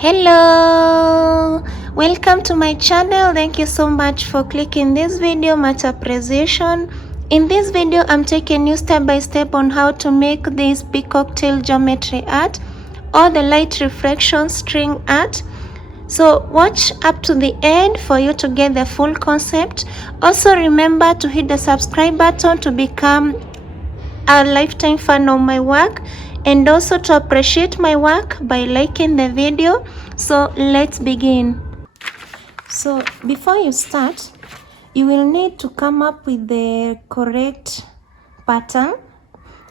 Hello, welcome to my channel. Thank you so much for clicking this video. Much appreciation. In this video I'm taking you step by step on how to make this peacock tail geometry art or the light reflection string art. So watch up to the end for you to get the full concept. Also remember to hit the subscribe button to become a lifetime fan of my work, and also to appreciate my work by liking the video. So let's begin. So before you start, you will need to come up with the correct pattern.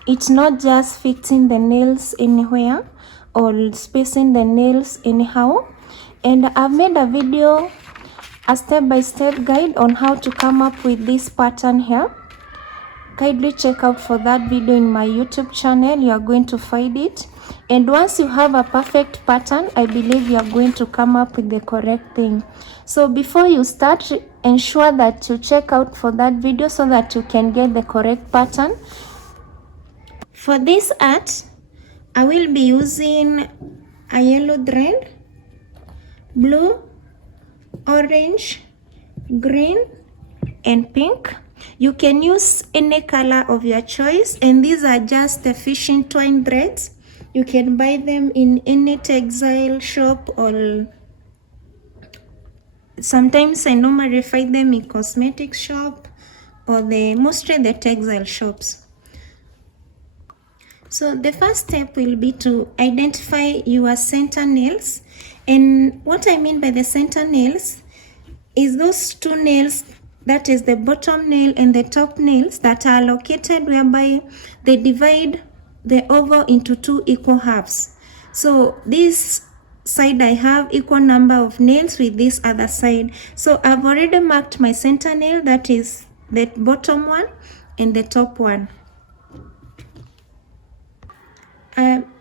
It's not just fixing the nails anywhere or spacing the nails anyhow. And I've made a video, a step-by-step guide on how to come up with this pattern here. Kindly check out for that video in my YouTube channel. You are going to find it. And once you have a perfect pattern, I believe you are going to come up with the correct thing. So before you start, ensure that you check out for that video so that you can get the correct pattern. For this art, I will be using a yellow thread, blue, orange, green, and pink. You can use any color of your choice, and these are just the fishing twine threads. You can buy them in any textile shop, or sometimes I normally find them in cosmetic shop or mostly the textile shops. So the first step will be to identify your center nails, and what I mean by the center nails is those two nails, that is the bottom nail and the top nails, that are located whereby they divide the oval into two equal halves. So this side I have equal number of nails with this other side. So I've already marked my center nail, that is the bottom one and the top one.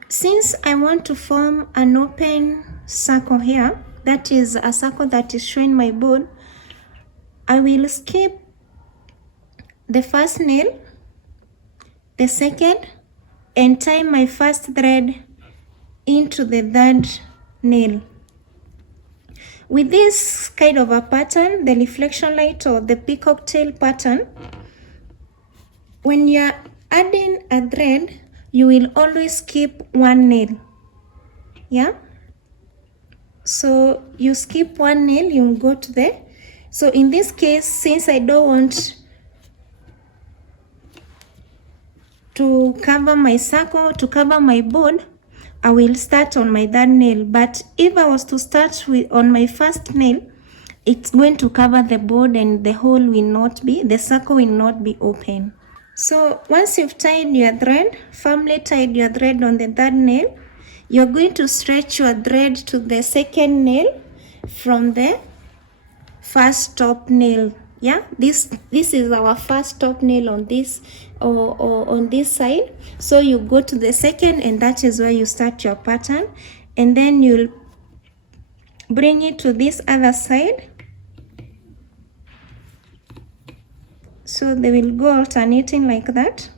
Since I want to form an open circle here, that is a circle that is showing my board, I will skip the first nail, the second, and tie my first thread into the third nail. With this kind of a pattern, the reflection light or the peacock tail pattern, when you're adding a thread, you will always skip one nail. Yeah? So you skip one nail, you go to the, so in this case, since I don't want to cover my circle, to cover my board, I will start on my third nail. But if I was to start on my first nail, it's going to cover the board and the hole will not be, the circle will not be open. So once you've tied your thread, firmly tied your thread on the third nail, you're going to stretch your thread to the second nail from the first top nail. Yeah, this is our first top nail on this or on this side. So you go to the second, and that is where you start your pattern, and then you'll bring it to this other side. So they will go alternating like that.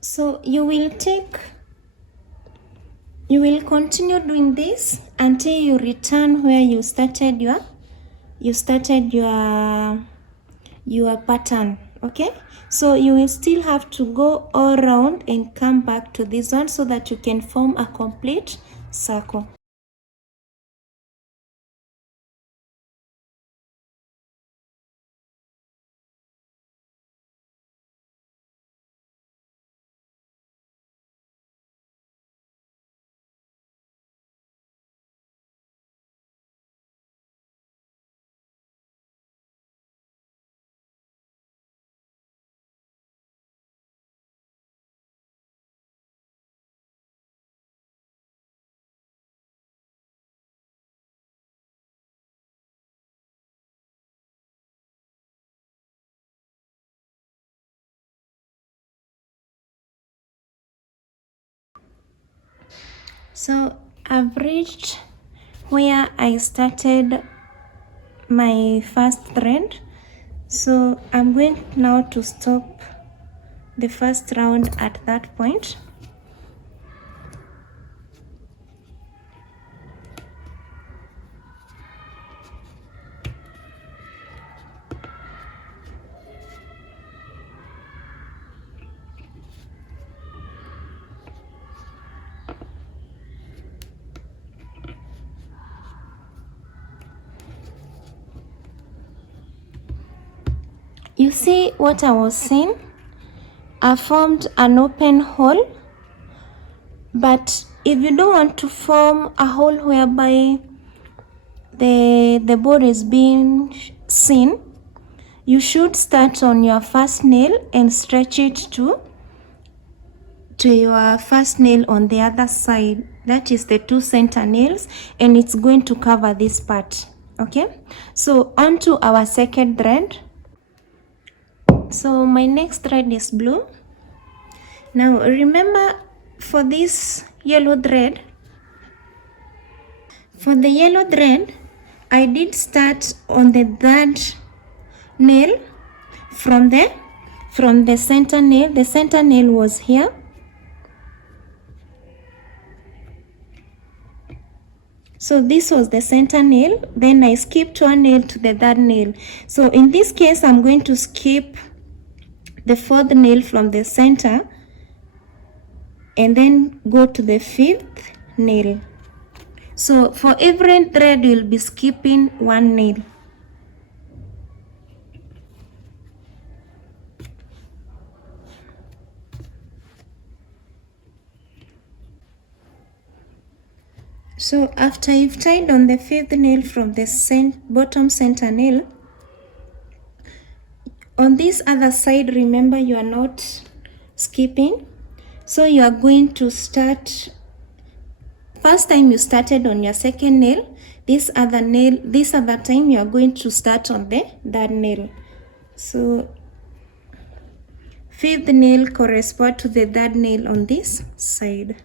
So you will continue doing this until you return where you started your pattern. Okay, so you will still have to go all around and come back to this one so that you can form a complete circle. So I've reached where I started my first thread, so I'm going now to stop the first round at that point. You see what I was saying? I formed an open hole, but if you don't want to form a hole whereby the board is being seen, you should start on your first nail and stretch it to your first nail on the other side. That is the two center nails, and it's going to cover this part. Okay, so on to our second thread. So my next thread is blue. Now remember, for this yellow thread, I did start on the third nail from the center nail. The center nail was here. So this was the center nail, then I skipped one nail to the third nail. So in this case, I'm going to skip the fourth nail from the center and then go to the fifth nail. So for every thread, you'll be skipping one nail. So after you've tied on the fifth nail from the bottom center nail, on this other side, remember you are not skipping. So you are going to start, first time you started on your second nail, this other time you are going to start on the third nail. So fifth nail corresponds to the third nail on this side.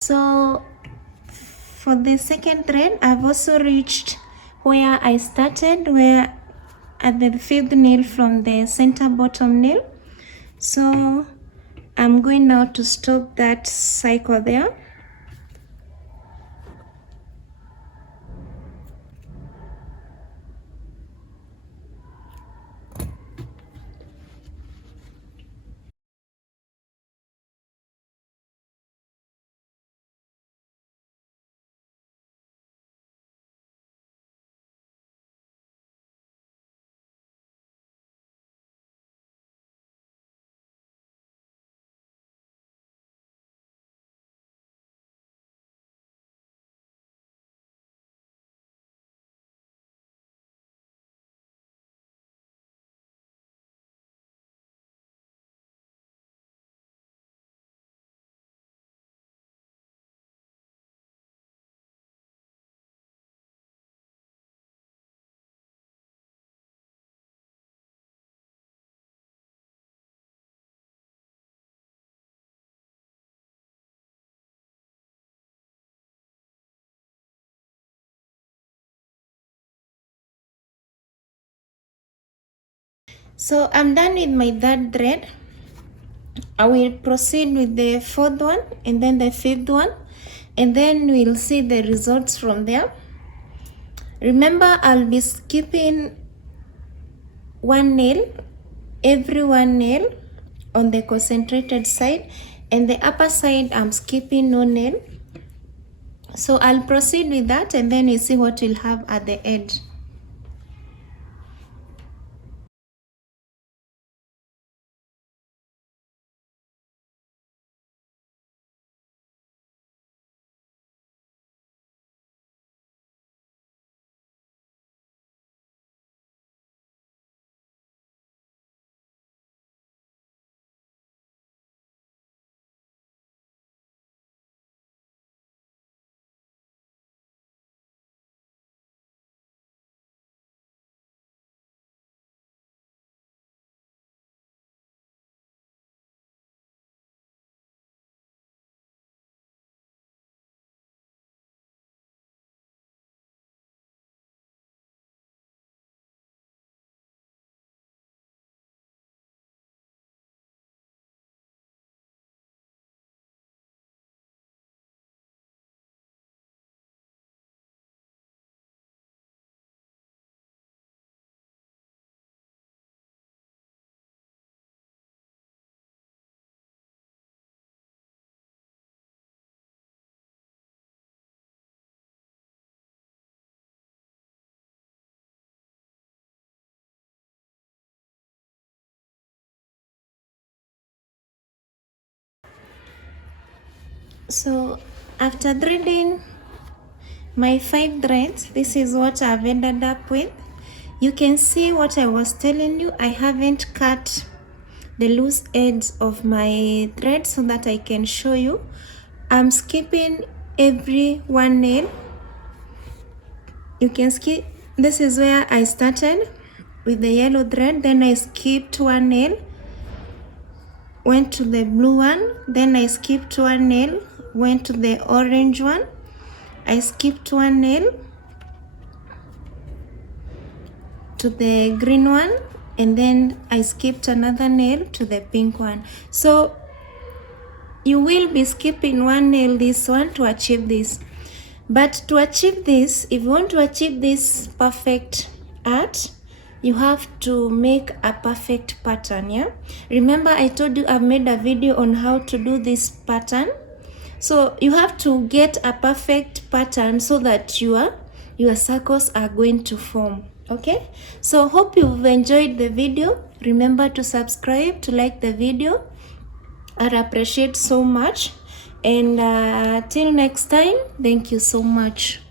So for the second thread, I've also reached where I started, where at the fifth nail from the center bottom nail. So I'm going now to stop that cycle there. So I'm done with my third thread. I will proceed with the fourth one and then the fifth one. and then we'll see the results from there. Remember, I'll be skipping one nail, every one nail on the concentrated side, and the upper side I'm skipping no nail. So I'll proceed with that, and then you see what we'll have at the edge. So after threading my 5 threads, this is what I've ended up with. You can see what I was telling you. I haven't cut the loose ends of my thread so that I can show you. I'm skipping every one nail. You can skip. This is where I started with the yellow thread, then I skipped one nail, went to the blue one, then I skipped one nail, went to the orange one, I skipped one nail to the green one, and then I skipped another nail to the pink one. So you will be skipping one nail, this one, to achieve this. But to achieve this, if you want to achieve this perfect art, you have to make a perfect pattern. Yeah, remember I told you I've made a video on how to do this pattern. So you have to get a perfect pattern so that your circles are going to form. Okay, so hope you've enjoyed the video. Remember to subscribe, to like the video. I'd appreciate so much, and till next time, thank you so much.